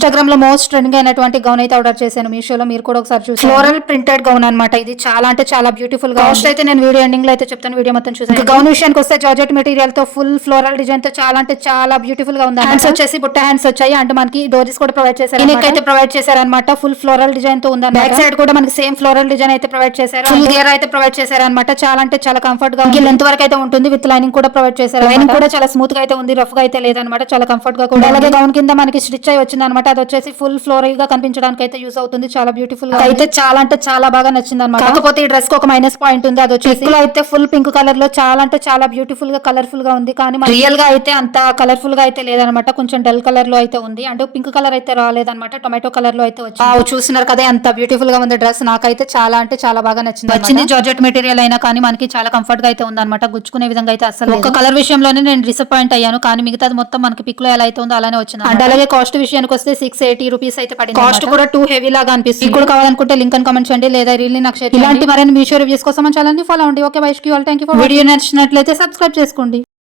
ఇన్స్టాగ్రామ్లో most trending అయినటువంటి gown అయితే ఆర్డర్ చేశాను. మీషోలో మీరు కూడా ఒకసారి చూసి ఫ్లోరల్ ప్రింటెడ్ గౌన్ అనమాట ఇది చాలా అంటే చాలా బ్యూటిఫుల్గా కాస్ట్ అయితే నేను వీడియో ఎండింగ్లో అయితే చెప్తాను. వీడియో మొత్తం చూసాను గౌన్ విషయానికి వస్తే జార్జెట్ మెటీరియల్తో ఫుల్ ఫ్లోరల్ డిజైన్తో చాలా అంటే చాలా బ్యూటిఫుల్గా ఉంది హ్యాండ్స్ వచ్చేసి బుట్ట హ్యాండ్స్ వచ్చాయి. అంటే మనకి డోరీస్ కూడా ప్రొవైడ్ చేశారు నెక్ అయితే ప్రొవైడ్ చేశారు అనమాట ఫుల్ ఫ్లోరల్ డిజైన్తో ఉంది బ్యాక్ సైడ్ కూడా మనకి సేమ్ ఫ్లోరల్ డిజైన్ అయితే ప్రొవైడ్ చేశారు. ఫుల్ గేర్ అయితే ప్రొవైడ్ చేశారు అనమాట చాలా అంటే చాలా కంఫర్ట్గా ఉంది. లెంత్ వరకు అయితే ఉంటుంది. విత్ లైనింగ్ కూడా ప్రొవైడ్ చేశారు లైనింగ్ కూడా చాలా స్మూత్గా అయితే ఉంది. రఫ్గా అయితే లేదనమాట చాలా కంఫర్ట్గా కూడా అలాగే గౌన్ కింద మనకి స్టిచ్ అయి వచ్చింది అనమాట అది వచ్చేసి ఫుల్ ఫ్లోరల్గా కనిపించడానికి అయితే యూస్ అవుతుంది. చాలా బ్యూటిఫుల్గా అయితే చాలా అంటే చాలా బాగా నచ్చింది అనమాట కాకపోతే ఈ డ్రెస్కి ఒక మైనస్ పాయింట్ ఉంది. అది వచ్చేసి అయితే ఫుల్ పింక్ కలర్లో చాలా అంటే చాలా బ్యూటిఫుల్గా కలర్ఫుల్గా ఉంది. కానీ రియల్గా అయితే అంత కలర్ఫుల్గా అయితే లేదనమాట కొంచెం డల్ కలర్లో అయితే ఉంది. అంటే పింక్ కలర్ అయితే రాలేదన్నమాట. టొమాటో కలర్లో అయితే వచ్చింది. వావ్, చూస్తున్నారు కదా ఎంత బ్యూటిఫుల్గా ఉంది డ్రెస్ నాకైతే చాలా అంటే చాలా బాగా నచ్చింది వచ్చింది జార్జెట్ మెటీరియల్ అయినా కానీ మనకి చాలా కంఫర్ట్గా అయితే ఉంది అనమాట గుచ్చుకునే విధంగా అయితే అసలు ఒక కలర్ విషయంలోనే నేను డిసప్పాయింట్ అయ్యాను. కానీ మిగతాది మొత్తం మనకి పిక్లో ఎలా అయితే ఉందో అలానే వచ్చింది అండ్ అలాగే కాస్ట్ విషయానికి వస్తే సిక్స్ ఎయిటీ రూపీస్ అయితే పడింది కాస్ట్ కూడా టూ హెవీ లాగా అనిపిస్తుంది. కూడా కావాలనుకుంటే లింక్ అని కమెంట్ చేయండి లేదా రీల్ నాకు ఇలాంటి మరిన్ని మీషో రివ్యూస్ కోసం ఛానల్ని ఫాలో అవ్వండి. Okay వైష్కి all thank you for video నచ్చినట్లయితే సబ్స్క్రైబ్ చేసుకోండి.